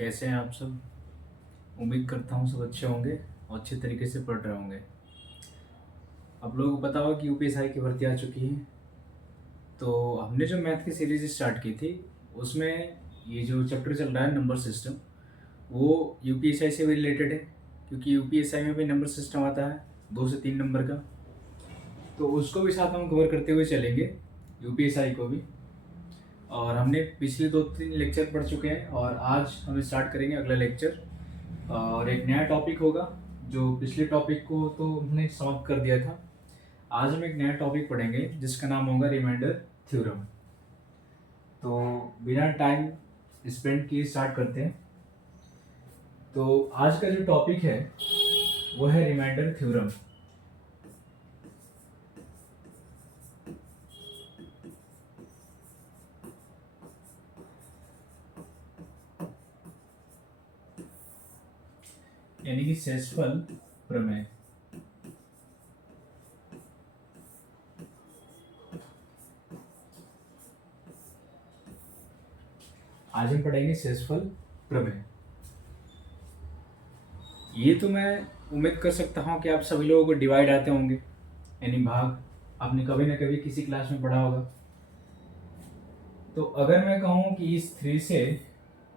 कैसे हैं आप सब। उम्मीद करता हूँ सब अच्छे होंगे और अच्छे तरीके से पढ़ रहे होंगे। आप लोगों को पता होगा कि यूपीएसआई की भर्ती आ चुकी है। तो हमने जो मैथ की सीरीज स्टार्ट की थी उसमें ये जो चैप्टर चल रहा है नंबर सिस्टम, वो यूपीएसआई से भी रिलेटेड है, क्योंकि यूपीएसआई में भी नंबर सिस्टम आता है 2 से 3 नंबर का। तो उसको भी साथ हम कवर करते हुए चलेंगे, यूपीएसआई को भी। और हमने पिछले 2-3 लेक्चर पढ़ चुके हैं और आज हम स्टार्ट करेंगे अगला लेक्चर। और एक नया टॉपिक होगा, जो पिछले टॉपिक को तो हमने समाप्त कर दिया था। आज हम एक नया टॉपिक पढ़ेंगे जिसका नाम होगा रिमाइंडर थ्योरम। तो बिना टाइम स्पेंड किए स्टार्ट करते हैं। तो आज का जो टॉपिक है वो है रिमाइंडर थ्योरम। यानी कि शेषफल प्रमेय। आज हम पढ़ेंगे शेषफल प्रमेय। ये तो मैं उम्मीद कर सकता हूँ कि आप सभी लोगों को डिवाइड आते होंगे, यानी भाग आपने कभी ना कभी किसी क्लास में पढ़ा होगा। तो अगर मैं कहूँ कि इस 3 से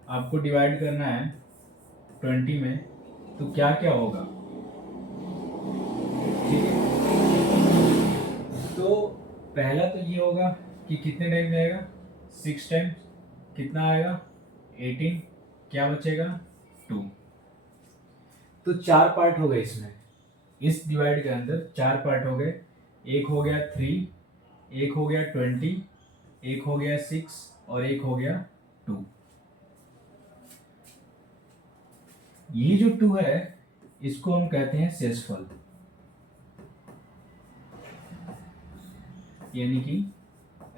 आपको डिवाइड करना है 20 में, तो क्या क्या होगा। ठीक है, तो पहला तो ये होगा कि कितने टाइम जाएगा, 6 टाइम। कितना आएगा 18, क्या बचेगा 2। तो 4 पार्ट हो गए इसमें, इस डिवाइड के अंदर 4 पार्ट हो गए। एक हो गया 3, एक हो गया 20, एक हो गया 6 और एक हो गया 2। ये जो 2 है इसको हम कहते हैं शेषफल, यानी कि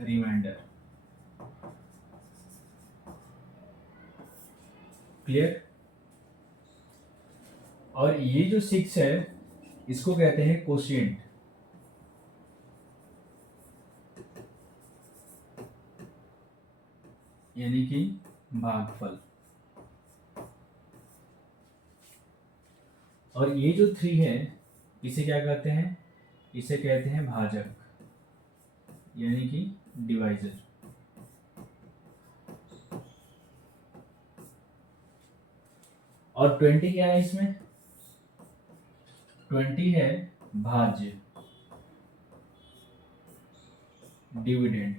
रिमाइंडर। क्लियर। और ये जो 6 है इसको कहते हैं कोशिएंट, यानी कि भागफल। और ये जो 3 है इसे क्या कहते हैं, इसे कहते हैं भाजक, यानी कि डिवाइजर। और 20 क्या है इसमें, 20 है भाज्य, डिविडेंड।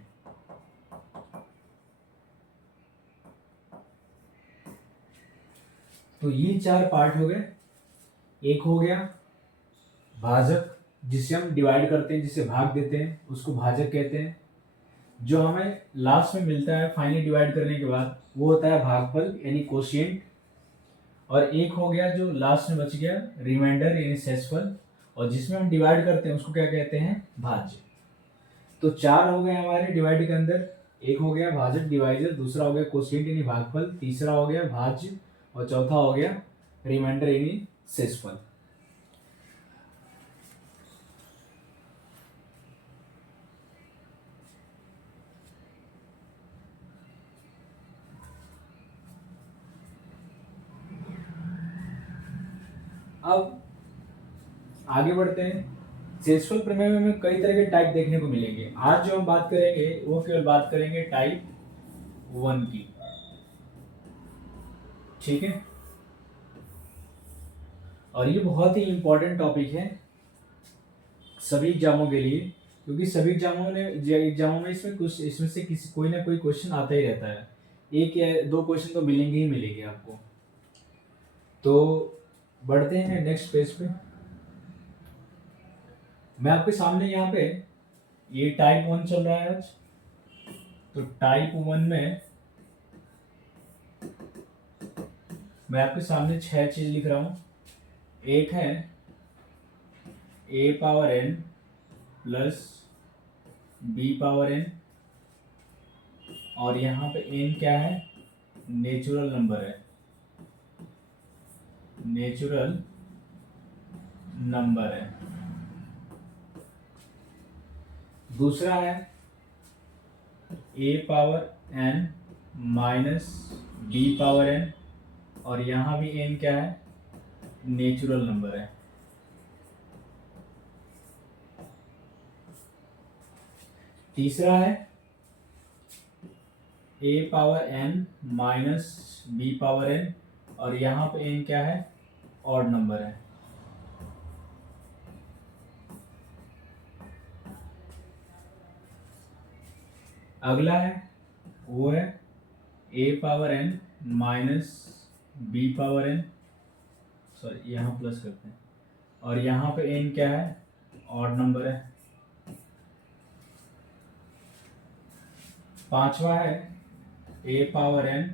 तो ये 4 पार्ट हो गए। एक हो गया भाजक, जिसे हम डिवाइड करते हैं, जिसे भाग देते हैं, उसको भाजक कहते हैं। जो हमें लास्ट में मिलता है फाइनली डिवाइड करने के बाद वो होता है भागफल, यानी कोशिएंट। और एक हो गया जो लास्ट में बच गया रिमाइंडर, यानी शेषफल। और जिसमें हम डिवाइड करते हैं उसको क्या कहते हैं, भाज्य। तो 4 हो गए हमारे डिवाइड के अंदर। एक हो गया भाजक डिवाइजर, दूसरा हो गया कोशिएंट यानी भागफल, तीसरा हो गया भाज्य और चौथा हो गया रिमाइंडर यानी शेषफल। अब आगे बढ़ते हैं। शेषफल प्रमेय में हमें कई तरह के टाइप देखने को मिलेंगे। आज जो हम बात करेंगे वो केवल बात करेंगे टाइप 1 की। ठीक है, और ये बहुत ही इंपॉर्टेंट टॉपिक है सभी एग्जामों के लिए, क्योंकि सभी एग्जामों में इसमें से किसी कोई ना कोई क्वेश्चन आता ही रहता है। 1 या 2 क्वेश्चन तो मिलेंगे ही मिलेंगे आपको। तो बढ़ते हैं नेक्स्ट पेज पे। मैं आपके सामने यहाँ पे ये टाइप 1 चल रहा है आज। तो टाइप 1 में मैं आपके सामने 6 चीज लिख रहा हूँ। एक है a power n plus b power n, और यहाँ पे n क्या है, नेचुरल नंबर है, नेचुरल नंबर है। दूसरा है a power n minus b power n, और यहाँ भी n क्या है, नेचुरल नंबर है। तीसरा है a power n minus b power n, और यहाँ पे n क्या है, ऑड नंबर है। अगला है वो है a power n minus b power n, sorry यहाँ प्लस करते हैं, और यहाँ पे n क्या है, ऑड नंबर है। पांचवा है a power n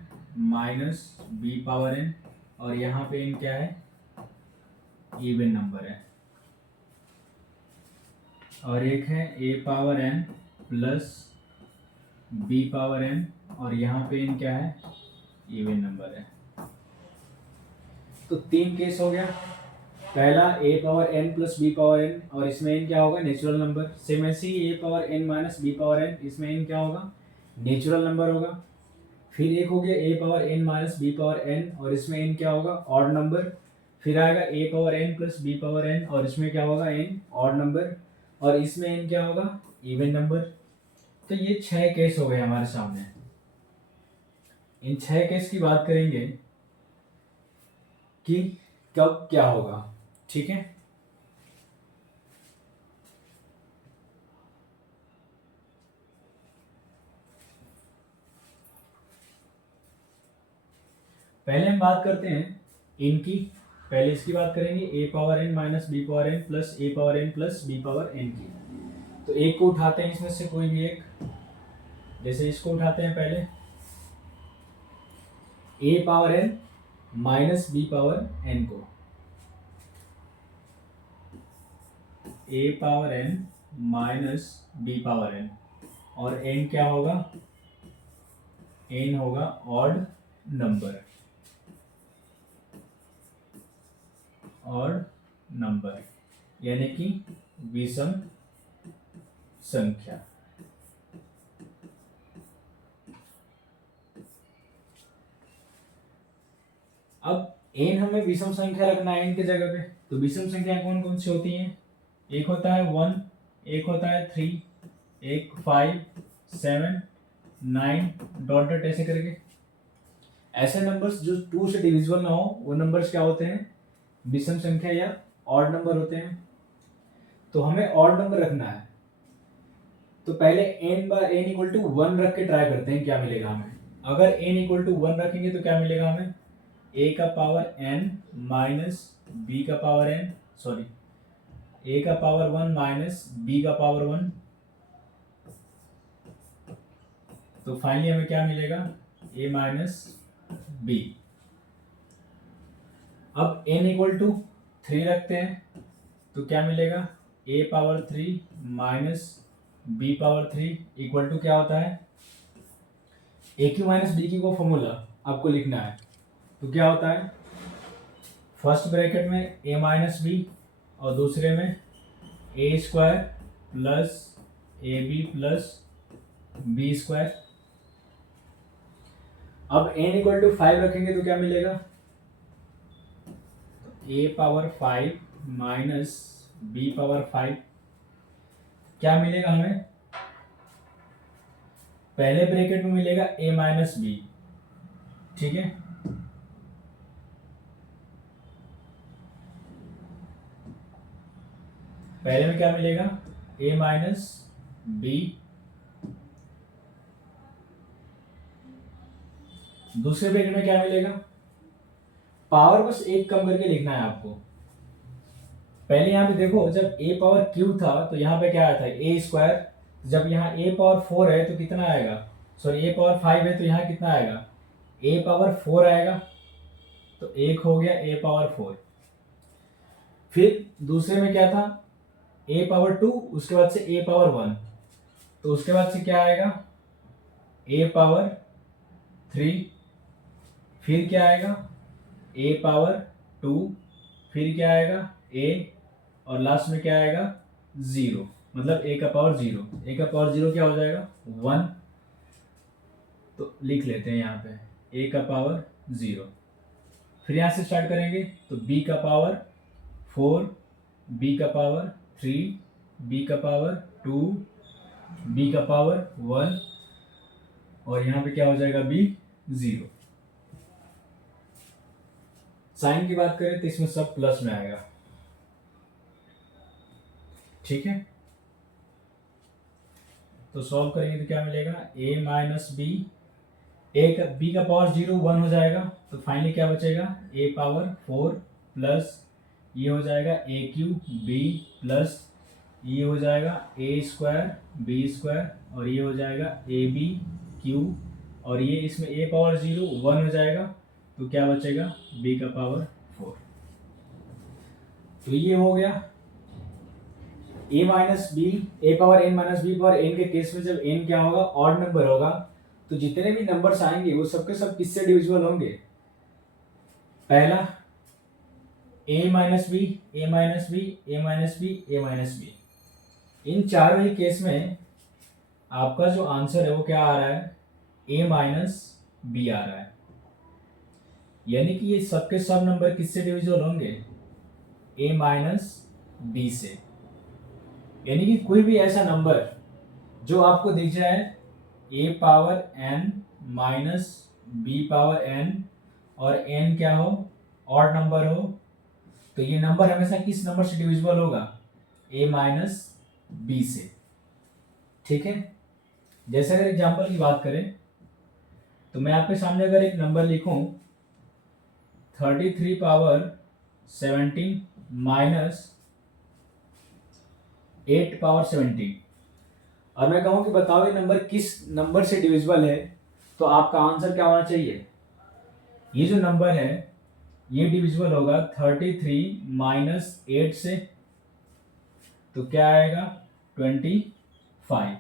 minus b power n, और यहाँ पे n क्या है, इवन नंबर है। और एक है a power n plus b power n, और यहाँ पे n क्या है, इवन नंबर है। तो 3 केस हो गया। पहला a power n plus b power n, और इसमें n क्या होगा, नेचुरल नंबर। सेम ऐसे ही a power n minus b power n, इसमें n क्या होगा, नेचुरल नंबर होगा। फिर एक हो गया a power n minus b power n, और इसमें n क्या होगा, ऑड नंबर। फिर आएगा a power n plus b power n, और इसमें क्या होगा, n ऑड नंबर, और इसमें n क्या होगा, इवन नंबर। तो ये 6 केस हो गए हमारे सामने। इन 6 केस की बात करेंगे कि कब क्या होगा, ठीक है। पहले हम बात करते हैं इनकी। पहले इसकी बात करेंगे a power n minus b power n plus a power n plus b power n की। तो एक को उठाते हैं इसमें से कोई भी एक, जैसे इसको उठाते हैं पहले, a power n minus b power n को, a power n minus b power n, और n क्या होगा, n होगा ऑड नंबर, ऑड नंबर यानी कि विषम संख्या। अब n हमें विषम संख्या रखना है n की जगह पे। तो विषम संख्या कौन कौन सी होती हैं, एक होता है 1, एक होता है 3, एक 5, 7, 9 डॉट डॉट ऐसे करके। ऐसे नंबर्स जो 2 से डिविजिबल ना हो वो नंबर्स क्या होते हैं, विषम संख्या या ऑड नंबर होते हैं। तो हमें ऑड नंबर रखना है। तो पहले n बार n इक्वल टू 1 रख के ट्राई करते हैं क्या मिलेगा हमें। अगर n इक्वल टू 1 रखेंगे तो क्या मिलेगा हमें, a का पावर n माइनस b का पावर n, सॉरी a का पावर 1 माइनस b का पावर 1। तो फाइनली हमें क्या मिलेगा, a माइनस b। अब n इक्वल टू 3 रखते हैं तो क्या मिलेगा, a power 3 minus b power 3 equal to क्या होता है, a क्यू माइनस बी की को फॉर्मूला आपको लिखना है। तो क्या होता है, फर्स्ट ब्रैकेट में a माइनस बी, और दूसरे में a square plus A B plus B square. अब n इक्वल टू 5 रखेंगे तो क्या मिलेगा, a power 5 minus b power 5। क्या मिलेगा हमें, पहले ब्रैकेट में मिलेगा a माइनस बी, ठीक है। पहले में क्या मिलेगा, a माइनस बी, दूसरे ब्रैकेट में क्या मिलेगा, पावर बस एक कम करके लिखना है आपको। पहले यहाँ पे देखो जब a पावर क्यू था तो यहाँ पे क्या आया था, a स्क्वायर। जब यहाँ a पावर 4 है तो कितना आएगा, सॉरी a पावर 5 है तो यहाँ कितना आएगा, a पावर 4 आएगा। तो एक हो गया a पावर 4। फिर दूसरे में क्या था, a पावर 2, उसके बाद से a पावर 1, तो उसके बाद से क्या आएगा, a पावर 3, फिर क्या आएगा a पावर 2, फिर क्या आएगा a, और लास्ट में क्या आएगा 0, मतलब a का पावर 0। a का पावर 0 क्या हो जाएगा 1। तो लिख लेते हैं यहाँ पे a का पावर 0। फिर यहाँ से स्टार्ट करेंगे तो b का पावर 4, b का पावर 3, b का पावर 2, b का पावर 1 और यहाँ पे क्या हो जाएगा b 0। साइन की बात करें तो इसमें सब प्लस में आएगा, ठीक है। तो सॉल्व करेंगे तो क्या मिलेगा, a माइनस बी, b का पावर 0 1 हो जाएगा, तो फाइनली क्या बचेगा, a पावर 4 प्लस ये हो जाएगा a क्यूब b प्लस ये हो जाएगा a स्क्वायर b स्क्वायर और ये हो जाएगा a b क्यूब और ये इसमें a पावर 0 1 हो जाएगा, तो क्या बचेगा b का पावर 4। तो ये हो गया a minus B, A power n minus B power n के केस में जब n क्या होगा, ऑड नंबर होगा, तो जितने भी नंबर्स आएंगे वो सबके सब किससे डिविजिबल होंगे, पहला a minus B, a minus B, a minus B, a minus B. इन चारों ही केस में आपका जो आंसर है वो क्या आ रहा है, a माइनस बी आ रहा है। यानी कि ये सबके सब नंबर किससे डिविजिबल होंगे, a माइनस बी से। यानी कि कोई भी ऐसा नंबर जो आपको दिख जाए a power n minus B power n और n क्या हो, ऑड नंबर हो, तो ये नंबर हमेशा किस नंबर से डिविजिबल होगा, a माइनस बी से, ठीक है। जैसे अगर एग्जांपल की बात करें तो मैं आपके सामने अगर एक नंबर लिखूं 33 पावर 17 माइनस 8 पावर 17 और मैं कहूं कि बताओ ये नंबर किस नंबर से डिविजिबल है, तो आपका आंसर क्या होना चाहिए, ये जो नंबर है ये डिविजिबल होगा 33 माइनस 8 से, तो क्या आएगा 25।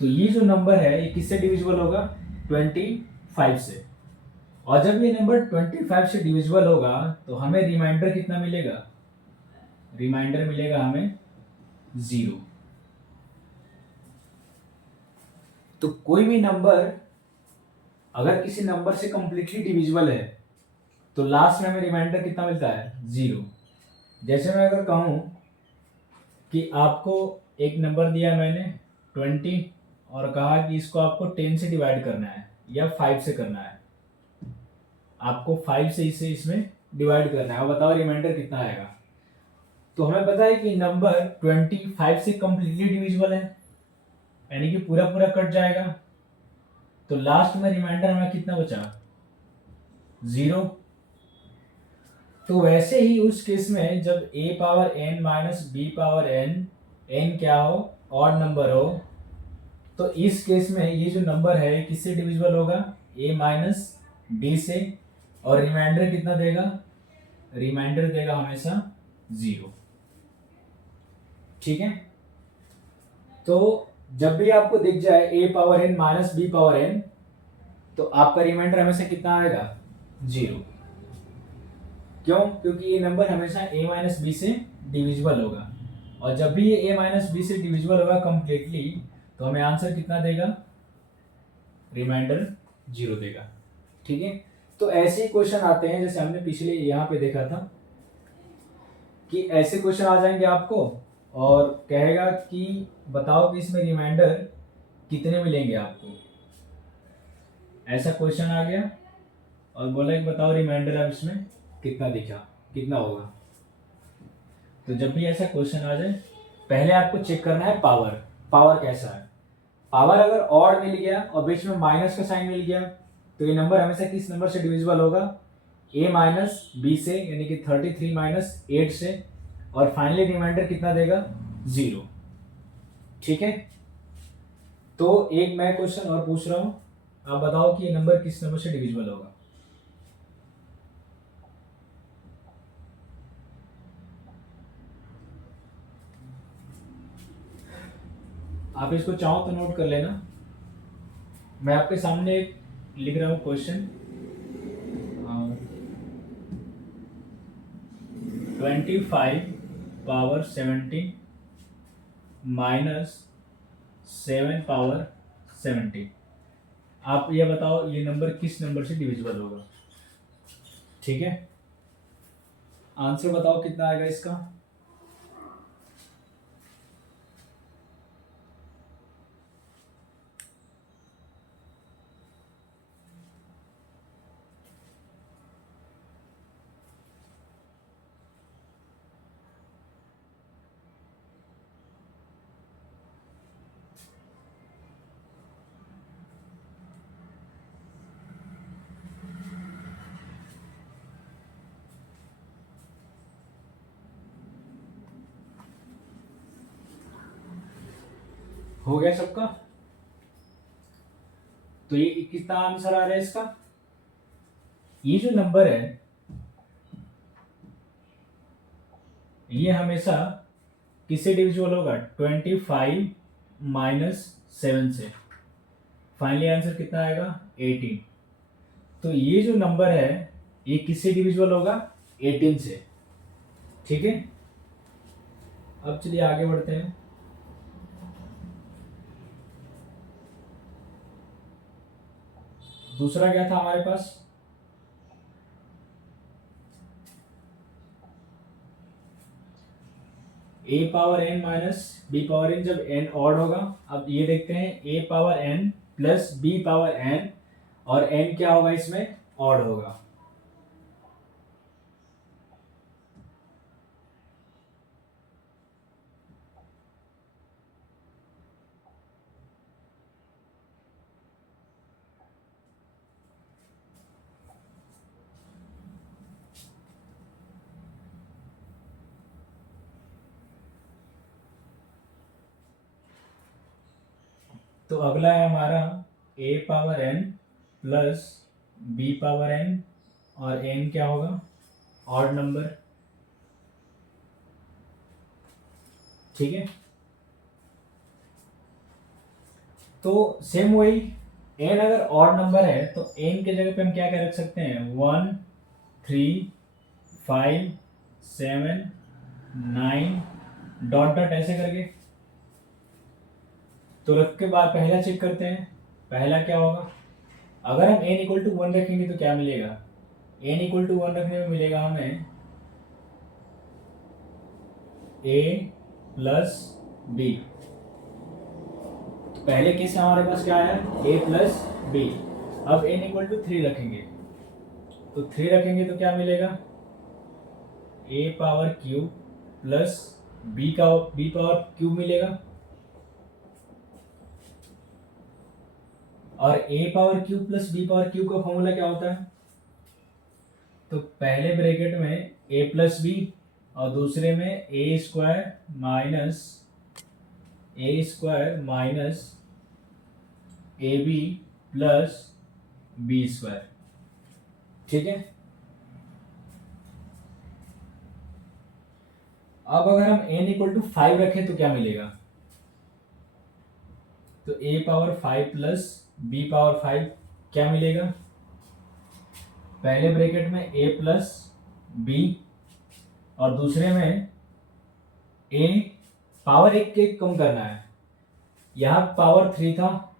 तो ये जो नंबर है ये किससे डिविजिबल होगा, 25 से। और जब ये नंबर 25 से डिविजिबल होगा तो हमें रिमाइंडर कितना मिलेगा, रिमाइंडर मिलेगा हमें 0। तो कोई भी नंबर अगर किसी नंबर से कंप्लीटली डिविजिबल है तो लास्ट में हमें रिमाइंडर कितना मिलता है, 0। जैसे मैं अगर कहूं कि आपको एक नंबर दिया मैंने 20 और कहा कि इसको आपको 10 से डिवाइड करना है या 5 से करना है, आपको 5 से इसे इसमें डिवाइड करना है और बताओ रिमाइंडर कितना आएगा। तो हमें पता है कि नंबर 25 से कंप्लीटली डिविजिबल है, यानी कि पूरा पूरा कट जाएगा, तो लास्ट में रिमाइंडर हमें कितना बचा, 0। तो वैसे ही उस केस में जब a power n minus b power n क्या हो, ऑड नंबर हो, तो इस केस में ये जो नंबर है किससे डिविजिबल होगा, a माइनस b से, और रिमाइंडर कितना देगा, रिमाइंडर देगा हमेशा 0, ठीक है। तो जब भी आपको दिख जाए a power n minus b power n, तो आपका रिमाइंडर हमेशा कितना आएगा, 0। क्यों, क्योंकि ये नंबर हमेशा a माइनस बी से डिविजिबल होगा, और जब भी ये a माइनस बी से डिविजिबल होगा कंप्लीटली तो हमें आंसर कितना देगा, रिमाइंडर 0 देगा, ठीक है। तो ऐसे क्वेश्चन आते हैं जैसे हमने पिछले यहाँ पे देखा था कि ऐसे क्वेश्चन आ जाएंगे आपको और कहेगा कि बताओ कि इसमें रिमाइंडर कितने मिलेंगे आपको। ऐसा क्वेश्चन आ गया और बोला कि बताओ रिमाइंडर अब इसमें कितना दिखा, कितना होगा। तो जब भी ऐसा क्वेश्चन आ जाए पहले आपको चेक करना है पावर, पावर कैसा है। पावर अगर ऑड मिल गया और बीच में माइनस का साइन मिल गया तो ये नंबर हमेशा किस नंबर से डिविजिबल होगा, a माइनस बी से, यानी कि 33 माइनस 8 से, और फाइनली रिमाइंडर कितना देगा, 0, ठीक है। तो एक मैं क्वेश्चन और पूछ रहा हूं, आप बताओ कि ये नंबर किस नंबर से डिविजिबल होगा। आप इसको चाहो तो नोट कर लेना, मैं आपके सामने लिख रहा हूं क्वेश्चन। 25 पावर 17 माइनस 7 पावर 17, आप ये बताओ ये नंबर किस नंबर से डिविजिबल होगा, ठीक है, आंसर बताओ कितना आएगा इसका। हो गया सबका? तो ये कितना आंसर आ रहा है इसका? ये जो नंबर है ये हमेशा किससे डिविजिबल होगा? 25 माइनस 7 से। फाइनली आंसर कितना आएगा? 18। तो ये जो नंबर है ये किससे डिविजिबल होगा? 18 से। ठीक है, अब चलिए आगे बढ़ते हैं। दूसरा क्या था हमारे पास? a power n minus b power n जब n ऑड होगा। अब ये देखते हैं a power n plus b power n और n क्या होगा इसमें? ऑड होगा। तो अगला है हमारा a power n plus b power n और n क्या होगा? Odd number. ठीक है, तो सेम वही n अगर ऑड नंबर है तो n के जगह पे हम क्या क्या रख सकते हैं? 1 3 5 7 9 डॉट डॉट ऐसे करके। तो रख के बाद पहला चेक करते हैं, पहला क्या होगा? अगर हम n इक्वल टू 1 रखेंगे तो क्या मिलेगा? n इक्वल टू 1 रखने में मिलेगा हमें a प्लस b। पहले केस हमारे पास क्या आया? a plus b। अब n इक्वल टू 3 रखेंगे तो 3 रखेंगे तो क्या मिलेगा? a power cube plus b power cube मिलेगा। और a power cube plus b power cube का फॉर्मूला क्या होता है? तो पहले ब्रैकेट में a प्लस बी और दूसरे में a square minus A B plus B square. ठीक है, अब अगर हम n इक्वल टू 5 रखें तो क्या मिलेगा? तो a power 5 plus b power 5 क्या मिलेगा? पहले ब्रैकेट में a प्लस बी और दूसरे में a पावर एक के कम करना है। यहां पावर 3 था,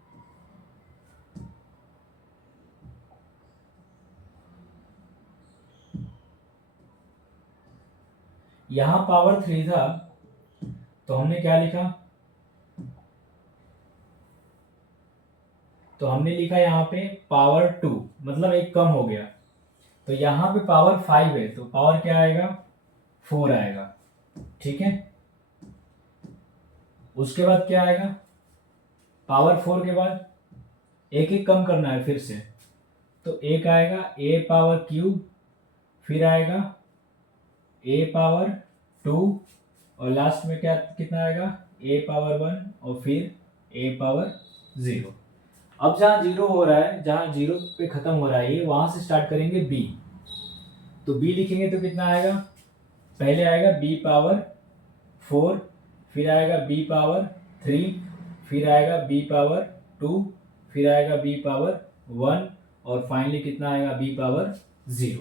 यहां पावर 3 था तो हमने क्या लिखा? तो हमने लिखा यहाँ पे पावर 2, मतलब एक कम हो गया। तो यहाँ पे पावर 5 है तो पावर क्या आएगा? 4 आएगा। ठीक है, उसके बाद क्या आएगा? पावर 4 के बाद एक एक कम करना है फिर से, तो एक आएगा a पावर क्यूब, फिर आएगा a पावर 2 और लास्ट में क्या कितना आएगा? a पावर 1 और फिर a पावर 0। अब जहां जीरो हो रहा है, जहां जीरो पे खत्म हो रहा है ये, वहां से स्टार्ट करेंगे b। तो b लिखेंगे तो कितना आएगा? पहले आएगा b पावर 4, फिर आएगा b पावर 3, फिर आएगा b पावर 2, फिर आएगा b पावर 1 और फाइनली कितना आएगा? b power 0।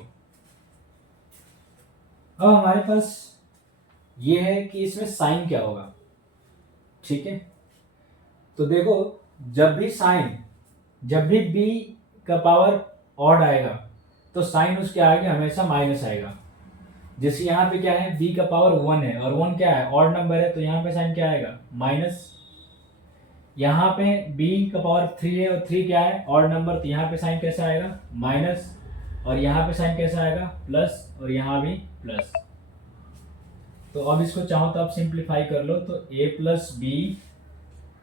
अब हमारे पास ये है कि इसमें साइन क्या होगा। ठीक है, तो देखो जब भी b का पावर ऑड आएगा तो साइन उसके आगे हमेशा माइनस आएगा। जैसे यहाँ पे क्या है, b का पावर 1 है और 1 क्या है, ऑड नंबर है, तो यहाँ पे साइन क्या आएगा, माइनस। यहाँ पे b का पावर 3 है और 3 क्या है, ऑड नंबर, तो यहाँ पे साइन कैसा आएगा, माइनस। और यहाँ पे साइन कैसा आएगा, प्लस, और यहाँ भी प्लस। तो अब इसको चाहो तो आप सिंप्लीफाई कर लो, तो a प्लस बी,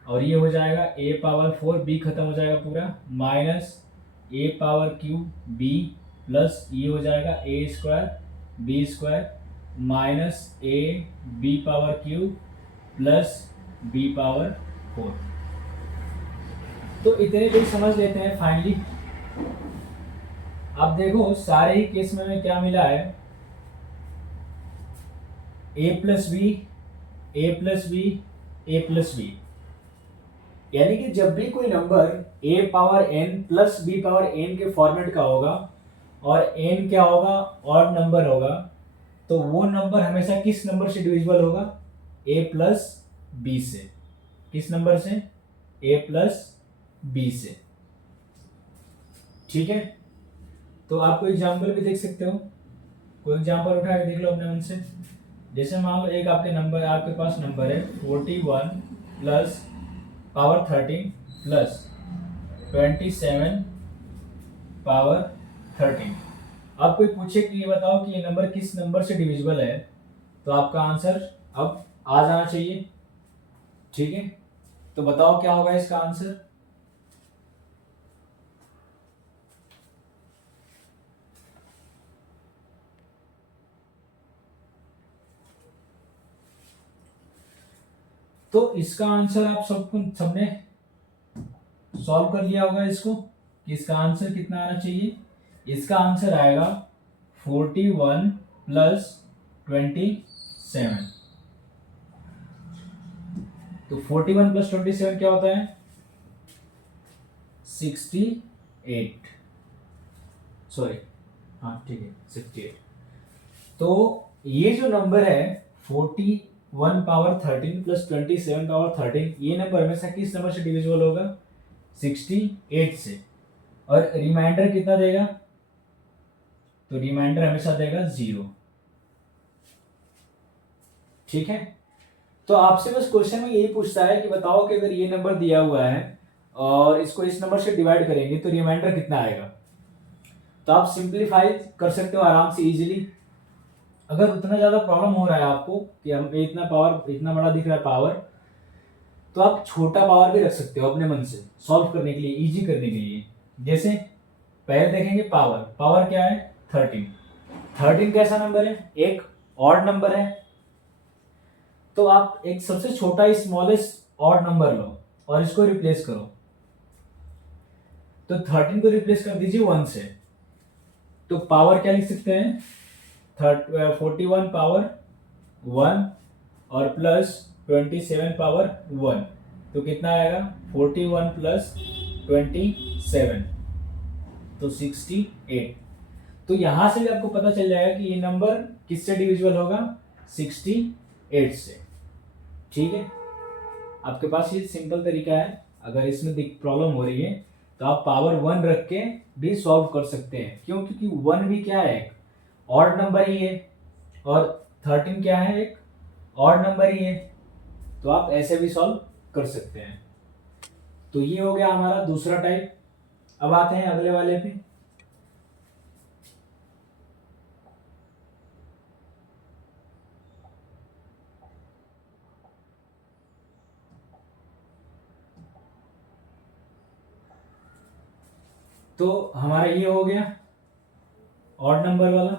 और ये हो जाएगा a पावर 4, b खत्म हो जाएगा पूरा, minus a power cube b, plus ये हो जाएगा a square b square, minus a b power cube plus b power 4। तो इतने भी समझ लेते हैं फाइनली। अब देखो सारे ही केस में क्या मिला है, a plus B, a plus B, a plus B, यानी कि जब भी कोई number a power n plus b power n के फॉर्मेट का होगा और n क्या होगा, ऑड नंबर होगा, तो वो नंबर हमेशा किस नंबर से डिविजिबल होगा, a प्लस b से। किस नंबर से, a प्लस b से। ठीक है, तो आप कोई एग्जाम्पल भी देख सकते हो, कोई एग्जाम्पल उठा के देख लो अपने मन से। जैसे मान लो एक आपके पास नंबर है 41 प्लस पावर 13 प्लस 27 पावर 13। अब कोई पूछे कि ये बताओ कि ये नंबर किस नंबर से डिविजिबल है, तो आपका आंसर अब आ जाना चाहिए। ठीक है, तो बताओ क्या होगा इसका आंसर। तो इसका आंसर आप सबने सॉल्व कर लिया होगा इसको, कि इसका आंसर कितना आना चाहिए। इसका आंसर आएगा 41 प्लस 27। तो 41 प्लस 27 क्या होता है, 68। सॉरी, हाँ ठीक है 68। तो ये जो नंबर है 41 पावर 13 प्लस 27 पावर 13, ये नंबर हमेशा किस नंबर से डिविजिबल होगा, 68 से। और रिमाइंडर कितना देगा, तो रिमाइंडर हमेशा देगा 0। ठीक है, तो आपसे बस क्वेश्चन में यही पूछता है कि बताओ कि अगर ये नंबर दिया हुआ है और इसको इस नंबर से डिवाइड करेंगे तो रिमाइंडर कितना आएगा। तो आप सिंप्लीफाई कर सकते हो आराम से इजीली। अगर उतना ज्यादा प्रॉब्लम हो रहा है आपको कि हम इतना पावर, इतना बड़ा दिख रहा है पावर, तो आप छोटा पावर भी रख सकते हो अपने मन से सॉल्व करने के लिए, इजी करने के लिए। जैसे पहले देखेंगे पावर, पावर क्या है 13। 13 कैसा नंबर है, एक ऑड नंबर है। तो आप एक सबसे छोटा स्मॉलेस्ट ऑड नंबर लो और इसको रिप्लेस करो। तो 13 को रिप्लेस कर दीजिए 1 से, तो पावर क्या लिख सकते हैं, 41 पावर 1 और प्लस 27 पावर 1, तो कितना आएगा 41 प्लस 27, तो 68। तो यहां से भी आपको पता चल जाएगा कि ये नंबर किससे डिविजिबल होगा, 68 से। ठीक है, आपके पास ये सिंपल तरीका है। अगर इसमें प्रॉब्लम हो रही है तो आप पावर 1 रख के भी सॉल्व कर सकते हैं। क्यों, क्योंकि 1 भी क्या है, ऑड नंबर ही है, और 13 क्या है, एक ऑड नंबर ही है। तो आप ऐसे भी सॉल्व कर सकते हैं। तो ये हो गया हमारा दूसरा टाइप। अब आते हैं अगले वाले पे। तो हमारा ये हो गया ऑड नंबर वाला।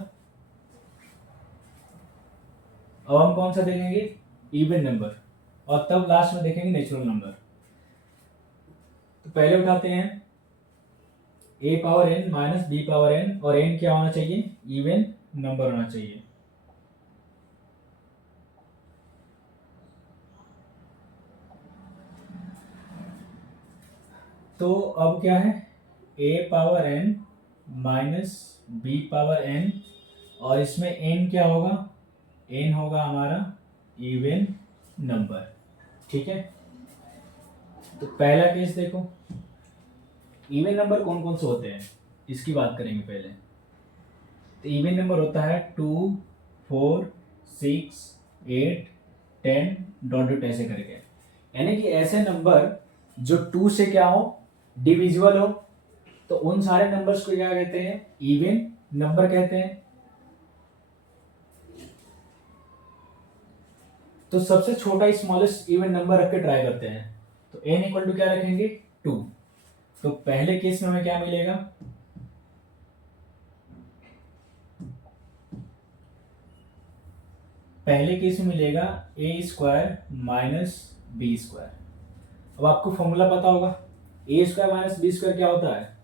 अब हम कौन सा देखेंगे, इवन नंबर, और तब लास्ट में देखेंगे नेचुरल नंबर। तो पहले उठाते हैं a power n minus b power n, और n क्या होना चाहिए, इवन नंबर होना चाहिए। तो अब क्या है, a power n minus b power n, और इसमें n क्या होगा, n होगा हमारा इवन नंबर। ठीक है, तो पहला केस देखो, इवन नंबर कौन कौन से होते हैं इसकी बात करेंगे पहले। तो इवन नंबर होता है 2, 4, 6, 8, 10 डॉट डॉट ऐसे करके, यानी कि ऐसे नंबर जो 2 से क्या हो, डिविजिबल हो, तो उन सारे नंबर्स को क्या कहते हैं, इवन नंबर कहते हैं। तो सबसे छोटा स्मॉलेस्ट इवन नंबर रख के ट्राई करते हैं। तो n इक्वल टू क्या रखेंगे, 2। तो पहले केस में हमें क्या मिलेगा, पहले केस में मिलेगा ए स्क्वायर माइनस बी स्क्वायर। अब आपको फॉर्मूला पता होगा, ए स्क्वायर माइनस बी स्क्वायर क्या होता है,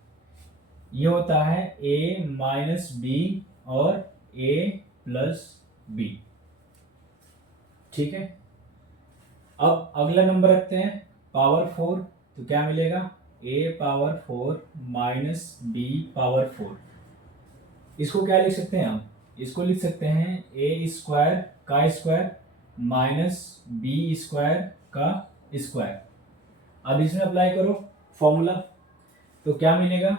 ये होता है ए माइनस बी और ए प्लस बी। ठीक है, अब अगला नंबर रखते हैं पावर 4, तो क्या मिलेगा, ए पावर 4 माइनस बी पावर 4। इसको क्या लिख सकते हैं हम, इसको लिख सकते हैं ए स्क्वायर का स्क्वायर माइनस बी स्क्वायर का स्क्वायर। अब इसमें अप्लाई करो फॉर्मूला, तो क्या मिलेगा,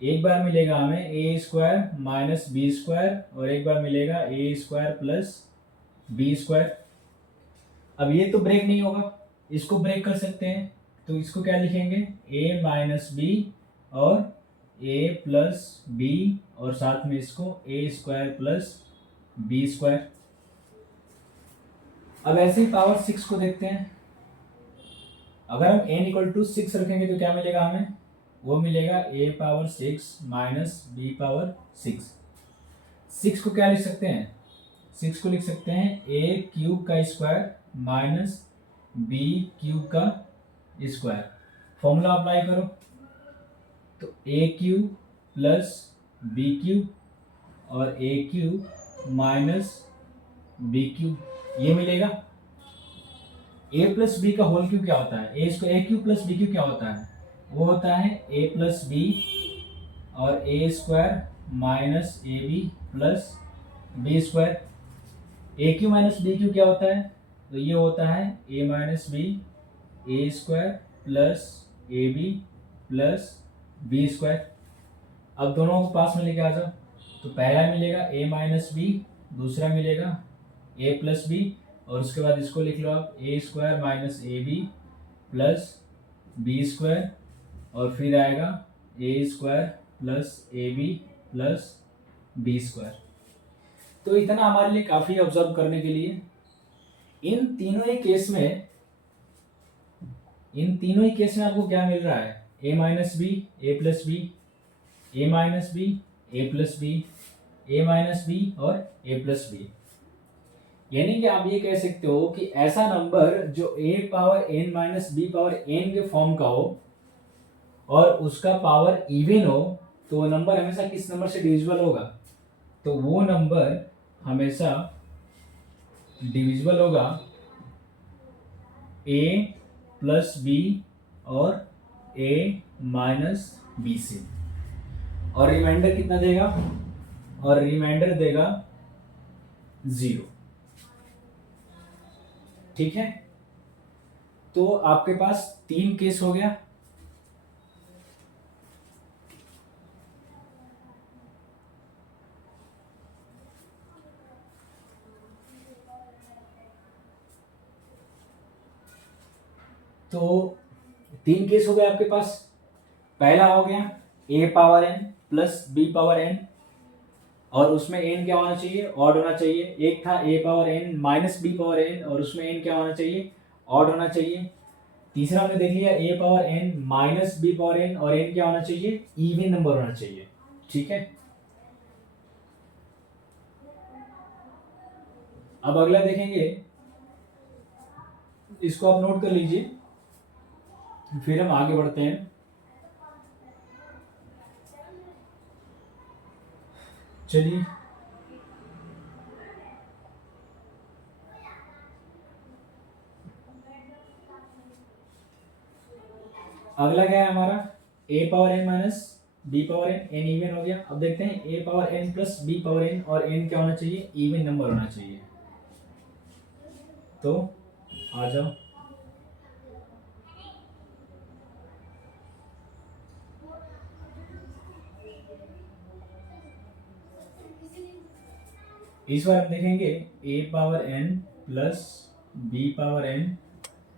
एक बार मिलेगा हमें ए स्क्वायर माइनस बी स्क्वायर और एक बार मिलेगा ए स्क्वायर प्लस बी स्क्वायर। अब ये तो ब्रेक नहीं होगा, इसको ब्रेक कर सकते हैं, तो इसको क्या लिखेंगे, ए माइनस बी और ए प्लस बी और साथ में इसको ए स्क्वायर प्लस बी स्क्वायर। अब ऐसे ही पावर 6 को देखते हैं, अगर हम n इक्वल टू 6 रखेंगे तो क्या मिलेगा हमें, वो मिलेगा a power 6 minus B power 6। 6 को क्या लिख सकते हैं, 6 को लिख सकते हैं a क्यूब का स्क्वायर माइनस बी क्यूब का स्क्वायर। फॉर्मूला अप्लाई करो, तो a cube plus B cube और a cube minus B cube, ये मिलेगा। a प्लस बी का होल क्यूब क्या होता है, A cube plus B cube क्या होता है, वो होता है a प्लस बी और A square minus A B plus B square. A cube minus B cube क्या होता है, तो ये होता है A minus B A square plus A B plus B square. अब दोनों को पास में लेके आ जाओ, तो पहला मिलेगा ए माइनस बी, दूसरा मिलेगा ए प्लस बी और उसके बाद इसको लिख लो आप A square minus A B plus B square और फिर आएगा A square plus A B plus B square. तो इतना हमारे लिए काफ़ी है ऑब्जर्व करने के लिए। इन तीनों ही केस में आपको क्या मिल रहा है, A minus B A plus B, A minus B A plus B, A minus B और ए प्लस बी। यानी कि आप ये कह सकते हो कि ऐसा नंबर जो a power n minus B power n के फॉर्म का हो और उसका पावर इवन हो, तो वो नंबर हमेशा किस नंबर से डिविजिबल होगा, तो वो नंबर हमेशा डिविजिबल होगा a प्लस बी और a माइनस बी से। और रिमाइंडर कितना देगा, और रिमाइंडर देगा 0। ठीक है, तो आपके पास 3 केस हो गया। तो 3 केस हो गए आपके पास। पहला हो गया a power n plus b power n और उसमें n क्या होना चाहिए, ऑड होना चाहिए। एक था a power n minus b power n और उसमें n क्या होना चाहिए, ऑड होना चाहिए। तीसरा हमने देख लिया a power n minus b power n और n क्या होना चाहिए, इवन नंबर होना चाहिए। ठीक है, अब अगला देखेंगे, इसको आप नोट कर लीजिए, फिर हम आगे बढ़ते हैं। चलिए, अगला क्या है हमारा, a power n minus b power n even हो गया। अब देखते हैं a power n plus b power n और n क्या होना चाहिए, इवन नंबर होना चाहिए। तो आ जाओ, इस बार हम देखेंगे a power n plus b power n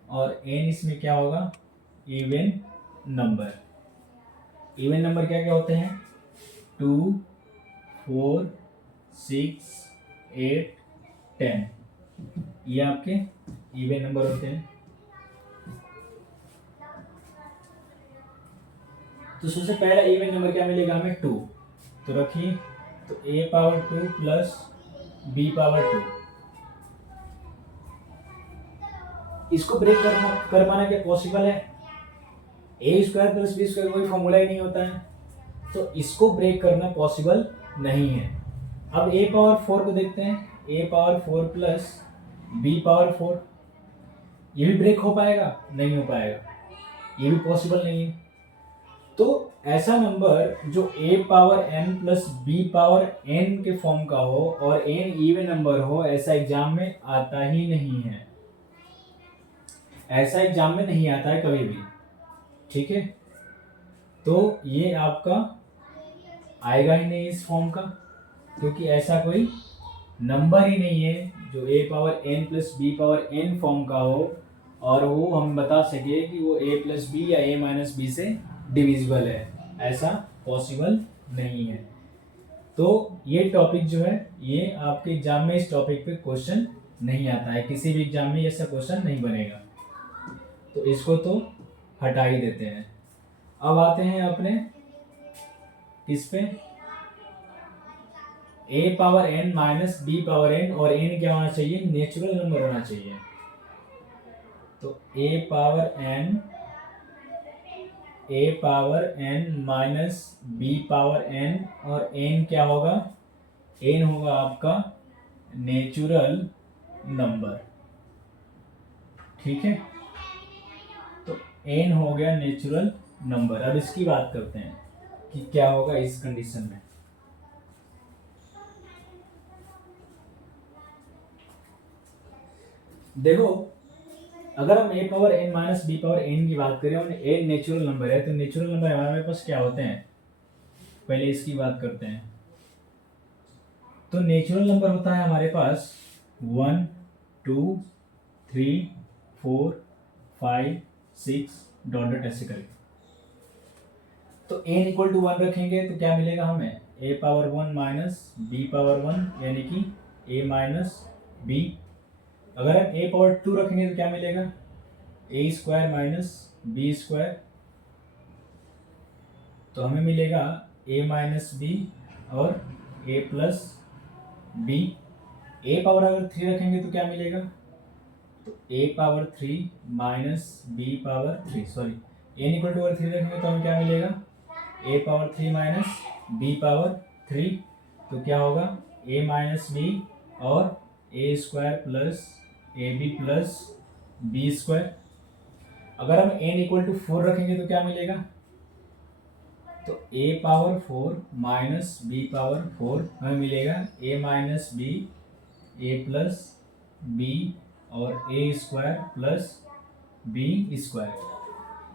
और n इसमें क्या होगा, इवन नंबर। इवन नंबर क्या क्या होते हैं, 2, 4, 6, 8, 10, ये आपके इवन नंबर होते हैं। तो सबसे पहला इवन नंबर क्या मिलेगा हमें, 2। तो रखिए, तो a power 2 plus b power 2, इसको ब्रेक कर पाना क्या पॉसिबल है, ए स्क्वायर प्लस बी स्क्वायर कोई फॉर्मूला ही नहीं होता है, तो इसको ब्रेक करना पॉसिबल नहीं है। अब a पावर 4 को देखते हैं, a power 4 plus b power 4, ये भी ब्रेक हो पाएगा, नहीं हो पाएगा, ये भी पॉसिबल नहीं है। तो ऐसा नंबर जो a power n plus b power n के फॉर्म का हो और n इवन नंबर हो, ऐसा एग्जाम में आता ही नहीं है, ऐसा एग्जाम में नहीं आता है कभी भी, ठीक है। तो ये आपका आएगा ही नहीं इस फॉर्म का, क्योंकि ऐसा कोई नंबर ही नहीं है जो a power n plus b power n form का हो और वो हम बता सके कि वो a प्लस बी या a माइनस बी से डिविजिबल है, ऐसा पॉसिबल नहीं है। तो ये टॉपिक जो है ये आपके एग्जाम में इस टॉपिक पे क्वेश्चन नहीं आता है, किसी भी एग्जाम में ऐसा क्वेश्चन नहीं बनेगा, तो इसको तो हटा ही देते हैं। अब आते हैं अपने किस पे, a power n minus b power n और n क्या होना चाहिए, नेचुरल नंबर होना चाहिए। तो a power n minus b power n और n क्या होगा, n होगा आपका नेचुरल नंबर, ठीक है। तो n हो गया नेचुरल नंबर। अब इसकी बात करते हैं कि क्या होगा इस कंडीशन में। देखो, अगर हम a power n minus b power n की बात करें और n नेचुरल नंबर है, तो नेचुरल नंबर हमारे पास क्या होते हैं, पहले इसकी बात करते हैं। तो नेचुरल नंबर होता है हमारे पास 1, 2, 3, 4, 5, 6 डॉट डॉट ऐसे करके। तो n इक्वल टू 1 रखेंगे तो क्या मिलेगा हमें, a power 1 minus b power 1 यानी कि a माइनस b। अगर हम a पावर 2 रखेंगे तो क्या मिलेगा, a square minus b square, तो हमें मिलेगा a माइनस b और a plus b। a power अगर 3 रखेंगे तो क्या मिलेगा, तो a power 3 minus b power 3, sorry n equal to अगर 3 रखेंगे तो हमें क्या मिलेगा, a power 3 minus b power 3, तो क्या होगा a माइनस b और a square plus A B plus B square. अगर हम n इक्वल टू 4 रखेंगे तो क्या मिलेगा, तो a power 4 minus b power 4 हमें मिलेगा a minus B, a plus B और a square plus B square.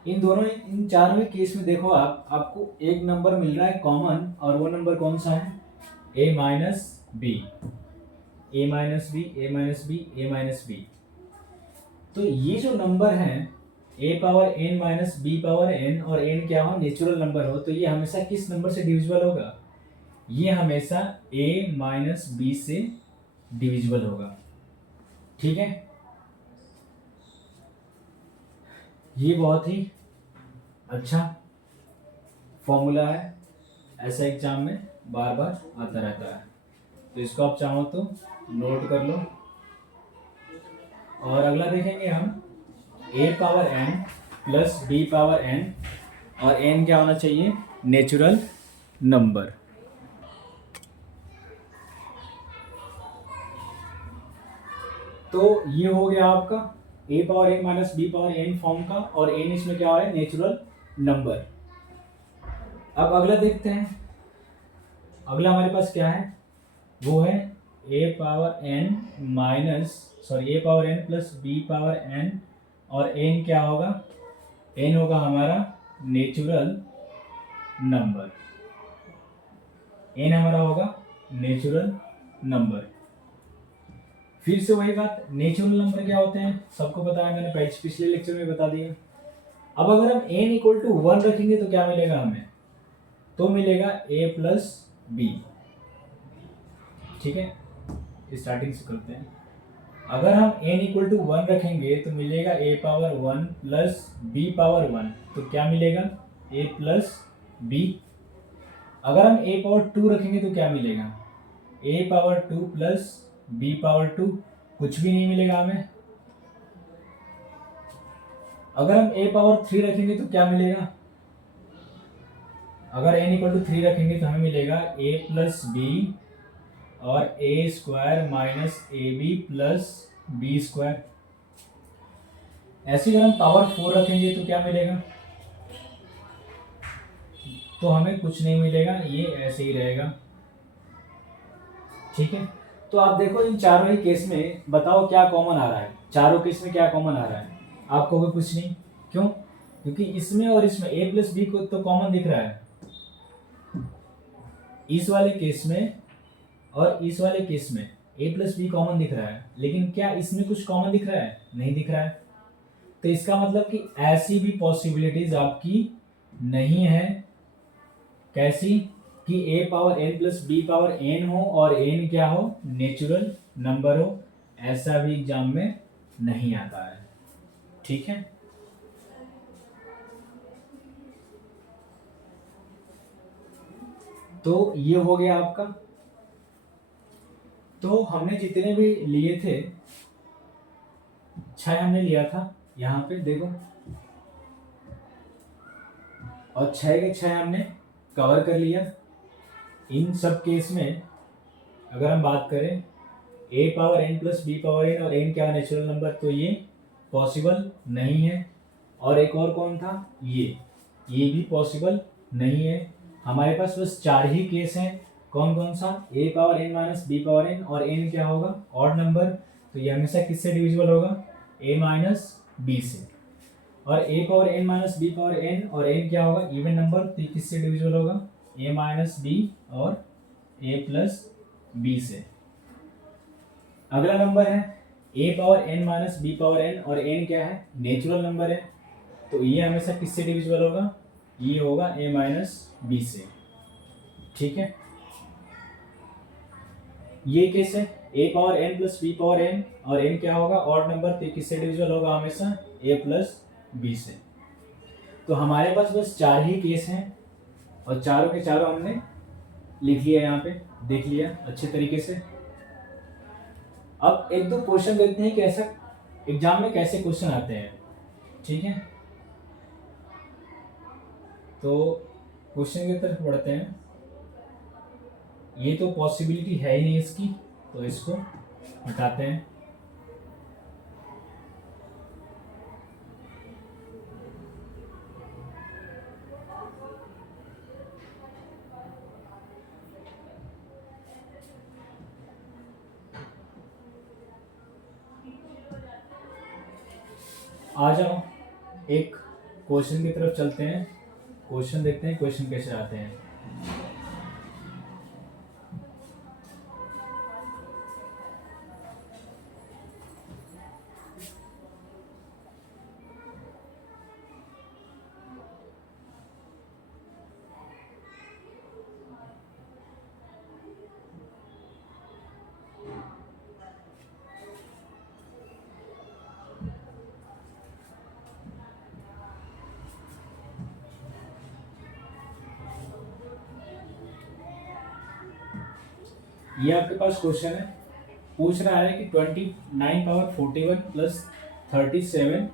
इन चारों ही केस में देखो आपको एक नंबर मिल रहा है कॉमन, और वो नंबर कौन सा है, a minus B, a minus B, a minus B, a minus B. तो ये जो नंबर है a power n minus b power n और n क्या हो, नेचुरल नंबर हो, तो ये हमेशा किस नंबर से डिविजिबल होगा, ये हमेशा a माइनस b से डिविजिबल होगा, ठीक है। ये बहुत ही अच्छा फॉर्मूला है, ऐसा एग्जाम में बार बार आता रहता है, तो इसको आप चाहो तो नोट कर लो। और अगला देखेंगे हम a power n plus b power n और n क्या होना चाहिए, नेचुरल नंबर। तो ये हो गया आपका a power n minus b power n form का, और n इसमें क्या है, नेचुरल नंबर। अब अगला देखते हैं, अगला हमारे पास क्या है, वो है a power n plus b power n और n क्या होगा, n होगा हमारा नेचुरल नंबर, n हमारा होगा नेचुरल नंबर। फिर से वही बात, नेचुरल नंबर क्या होते हैं सबको पता है, मैंने पिछले लेक्चर में बता दिया। अब अगर हम n इक्वल टू 1 रखेंगे तो क्या मिलेगा हमें, तो मिलेगा a प्लस बी। ठीक है, स्टार्टिंग से करते हैं। अगर हम n इक्वल टू 1 रखेंगे तो मिलेगा a power 1 plus b power 1, तो क्या मिलेगा a प्लस b। अगर हम a पावर 2 रखेंगे तो क्या मिलेगा a power 2 plus b power 2, कुछ भी नहीं मिलेगा हमें। अगर हम a पावर 3 रखेंगे तो क्या मिलेगा, अगर n इक्वल टू 3 रखेंगे तो हमें मिलेगा a प्लस बी और a square minus A B plus B square. ऐसे अगर हम पावर 4 रखेंगे तो क्या मिलेगा, तो हमें कुछ नहीं मिलेगा, ये ऐसे ही रहेगा। ठीक है, तो आप देखो इन चारों ही केस में बताओ क्या कॉमन आ रहा है, चारों केस में क्या कॉमन आ रहा है, आपको भी कुछ नहीं। क्यों, क्योंकि इसमें और इसमें a प्लस बी को तो कॉमन दिख रहा है, इस वाले केस में और इस वाले केस में a प्लस बी कॉमन दिख रहा है, लेकिन क्या इसमें कुछ कॉमन दिख रहा है, नहीं दिख रहा है। तो इसका मतलब कि ऐसी भी पॉसिबिलिटीज आपकी नहीं है, कैसी, कि a power n plus B power n हो और n क्या हो, नेचुरल नंबर हो, ऐसा भी एग्जाम में नहीं आता है। ठीक है, तो ये हो गया आपका। तो हमने जितने भी लिए थे, 6 हमने लिया था यहाँ पे देखो, और 6 के 6 हमने कवर कर लिया। इन सब केस में अगर हम बात करें a power n plus B power n, और n क्या नेचुरल नंबर, तो ये पॉसिबल नहीं है। और एक और कौन था, ये भी पॉसिबल नहीं है। हमारे पास बस 4 ही केस हैं, कौन कौन सा, a power n minus B power n, और n क्या होगा, ऑड नंबर, तो ये हमेशा किससे डिविजिबल होगा, a माइनस बी से। और a power n minus B power n और n क्या होगा, इवन नंबर, तो किससे डिविजिबल होगा, a माइनस बी और a प्लस बी से। अगला नंबर है a power n minus B power n, और n क्या है, नेचुरल नंबर है, तो ये हमेशा किससे डिविजिबल होगा, ये होगा a माइनस बी से। ठीक है, ये केस है a power n plus B power n, और n क्या होगा, ऑड नंबर, तो किससे डिविजिबल होगा, हमेशा a प्लस बी से। तो हमारे पास बस 4 ही केस हैं, और चारों के चारों हमने लिख लिया, यहाँ पे देख लिया अच्छे तरीके से। अब एक दो क्वेश्चन देखते हैं कि ऐसा एग्जाम में कैसे क्वेश्चन आते हैं। ठीक है, तो क्वेश्चन की तरफ बढ़ते हैं। ये तो पॉसिबिलिटी है ही नहीं इसकी, तो इसको हटाते हैं। आ जाओ एक क्वेश्चन की तरफ चलते हैं, क्वेश्चन देखते हैं क्वेश्चन कैसे आते हैं। ये आपके पास क्वेश्चन है, पूछ रहा है कि 29 पावर 41 प्लस 37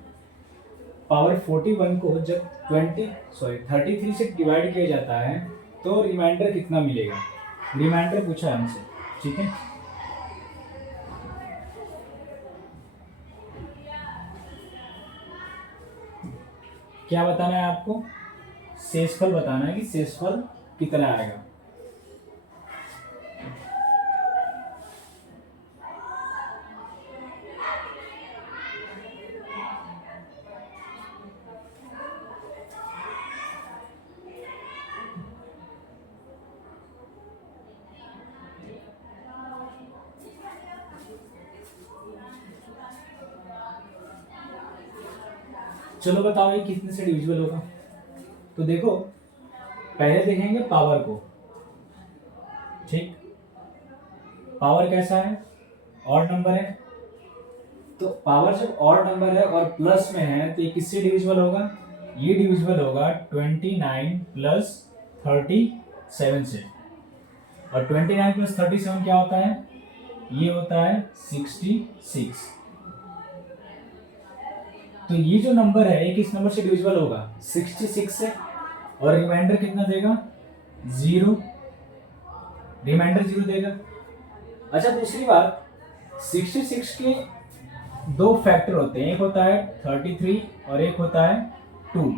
पावर 41 को जब 33 से डिवाइड किया जाता है तो रिमाइंडर कितना मिलेगा, रिमाइंडर पूछा है हमसे। ठीक है, क्या बताना है आपको, शेषफल बताना है कि शेषफल कितना आएगा। चलो बताओ ये कितने से डिविजिबल होगा। तो देखो पहले देखेंगे पावर को, ठीक। पावर कैसा है, ऑड नंबर है, तो पावर जब ऑड नंबर है और प्लस में है तो ये किससे डिविजिबल होगा, ये डिविजिबल होगा 29 प्लस 37 से। और 29 प्लस 37 क्या होता है, ये होता है 66। तो ये जो नंबर है ये किस नंबर से डिविजिबल होगा, 66 से। और रिमाइंडर कितना देगा, 0, रिमाइंडर 0 देगा। अच्छा दूसरी बात, 66 के दो फैक्टर होते हैं, एक होता है 33 और एक होता है 2।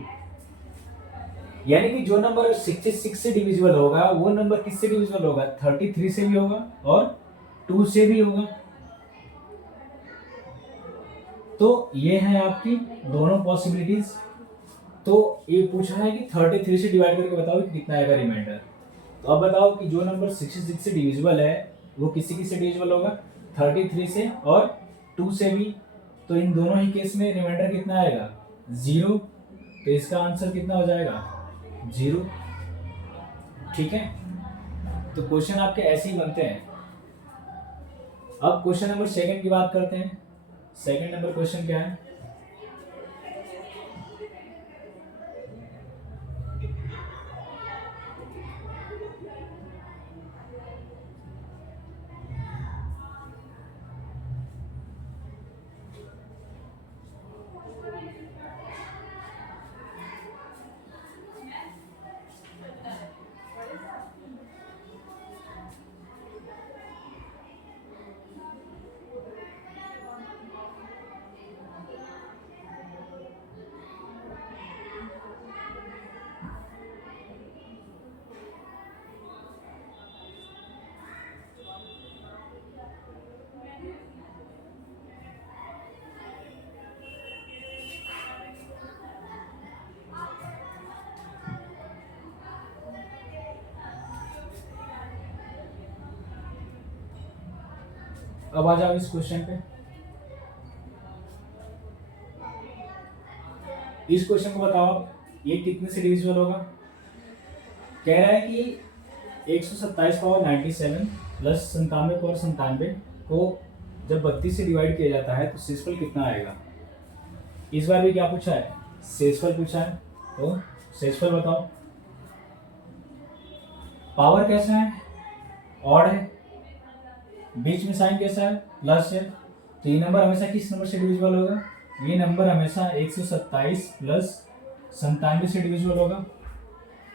यानी कि जो नंबर 66 से डिविजिबल होगा वो नंबर किससे डिविजिबल होगा, 33 से भी होगा और 2 से भी होगा। तो ये है आपकी दोनों पॉसिबिलिटीज। तो ये पूछा है कि 33 से डिवाइड करके बताओ कि कितना आएगा रिमाइंडर। तो अब बताओ कि जो नंबर 66 से डिविजिबल है वो किसी से डिविजिबल होगा, 33 से और 2 से भी। तो इन दोनों ही केस में रिमाइंडर कितना आएगा, 0। तो इसका आंसर कितना हो जाएगा, 0। ठीक है, तो क्वेश्चन आपके ऐसे ही बनते हैं। अब क्वेश्चन नंबर 2 की बात करते हैं। सेकंड नंबर क्वेश्चन क्या है, अब आ जाओ इस क्वेश्चन पे। इस क्वेश्चन को बताओ आप, ये कितने से डिविजिबल होगा। कह रहा है कि 127 पावर 97 प्लस 97 पावर 97 को जब 32 से डिवाइड किया जाता है तो शेषफल कितना आएगा। इस बार भी क्या पूछा है, शेषफल पूछा है। तो शेषफल बताओ। पावर कैसा है, ऑड है, बीच में साइन कैसा है, प्लस है। तो ये नंबर हमेशा किस नंबर से डिविजिबल होगा, ये नंबर हमेशा 127 प्लस 97 से डिविजिबल होगा।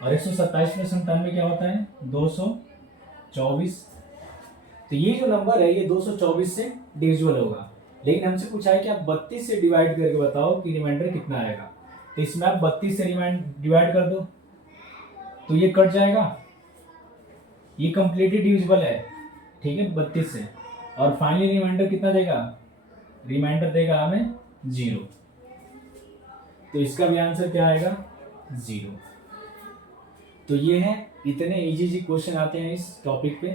और 127 प्लस 97 क्या होता है, 224। तो ये जो नंबर है ये 224 से डिविजिबल होगा। लेकिन हमसे पूछा है कि आप 32 से डिवाइड करके बताओ कि रिमाइंडर कितना आएगा। तो इसमें आप 32 से डिवाइड कर दो तो ये कट जाएगा, ये कंप्लीटली डिविजिबल है, ठीक है, 32 से। और फाइनली रिमाइंडर कितना देगा, रिमाइंडर देगा हमें 0। तो इसका भी आंसर क्या आएगा, 0। तो ये है, इतने इजी क्वेश्चन आते हैं इस टॉपिक पे।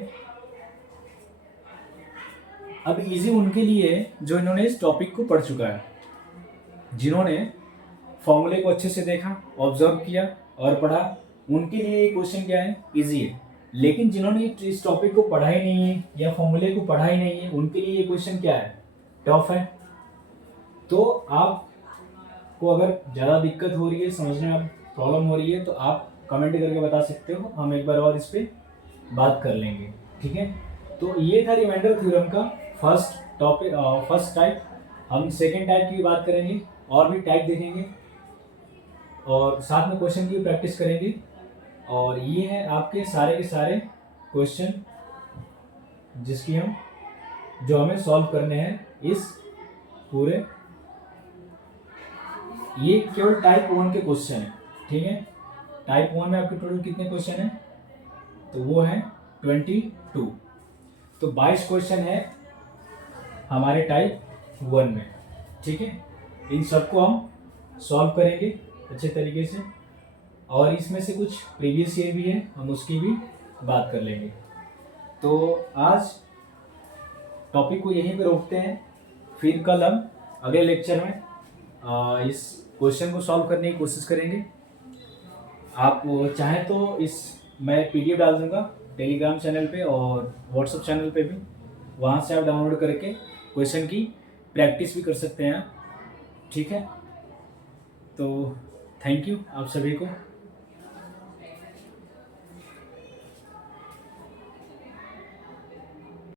अब इजी उनके लिए जो इन्होंने इस टॉपिक को पढ़ चुका है, जिन्होंने फॉर्मूले को अच्छे से देखा, ऑब्जर्व किया और पढ़ा, उनके लिए ये क्वेश्चन क्या है, इजी है। लेकिन जिन्होंने इस टॉपिक को पढ़ा ही नहीं है या फॉर्मूले को पढ़ा ही नहीं है, उनके लिए ये क्वेश्चन क्या है, टफ है। तो आपको अगर ज़्यादा दिक्कत हो रही है, समझने में प्रॉब्लम हो रही है, तो आप कमेंट करके बता सकते हो, हम एक बार और इस पर बात कर लेंगे, ठीक है। तो ये था रिमाइंडर थ्योरम का फर्स्ट टॉपिक, फर्स्ट टाइप। हम सेकेंड टाइप की भी बात करेंगे और भी टाइप देखेंगे और साथ में क्वेश्चन की प्रैक्टिस करेंगे। और ये है आपके सारे के सारे क्वेश्चन जिसकी जो हमें सॉल्व करने हैं इस पूरे, ये केवल टाइप 1 के क्वेश्चन है, ठीक है। टाइप 1 में आपके टोटल कितने क्वेश्चन हैं, तो वो है 22। तो 22 क्वेश्चन है हमारे टाइप 1 में, ठीक है। इन सबको हम सॉल्व करेंगे अच्छे तरीके से और इसमें से कुछ प्रीवियस ईयर भी है, हम उसकी भी बात कर लेंगे। तो आज टॉपिक को यहीं पे रोकते हैं, फिर कल हम अगले लेक्चर में इस क्वेश्चन को सॉल्व करने की कोशिश करेंगे। आप चाहें तो इस मैं पीडीएफ डाल दूंगा टेलीग्राम चैनल पे और व्हाट्सएप चैनल पे भी, वहाँ से आप डाउनलोड करके क्वेश्चन की प्रैक्टिस भी कर सकते हैं आप। ठीक है, तो थैंक यू आप सभी को।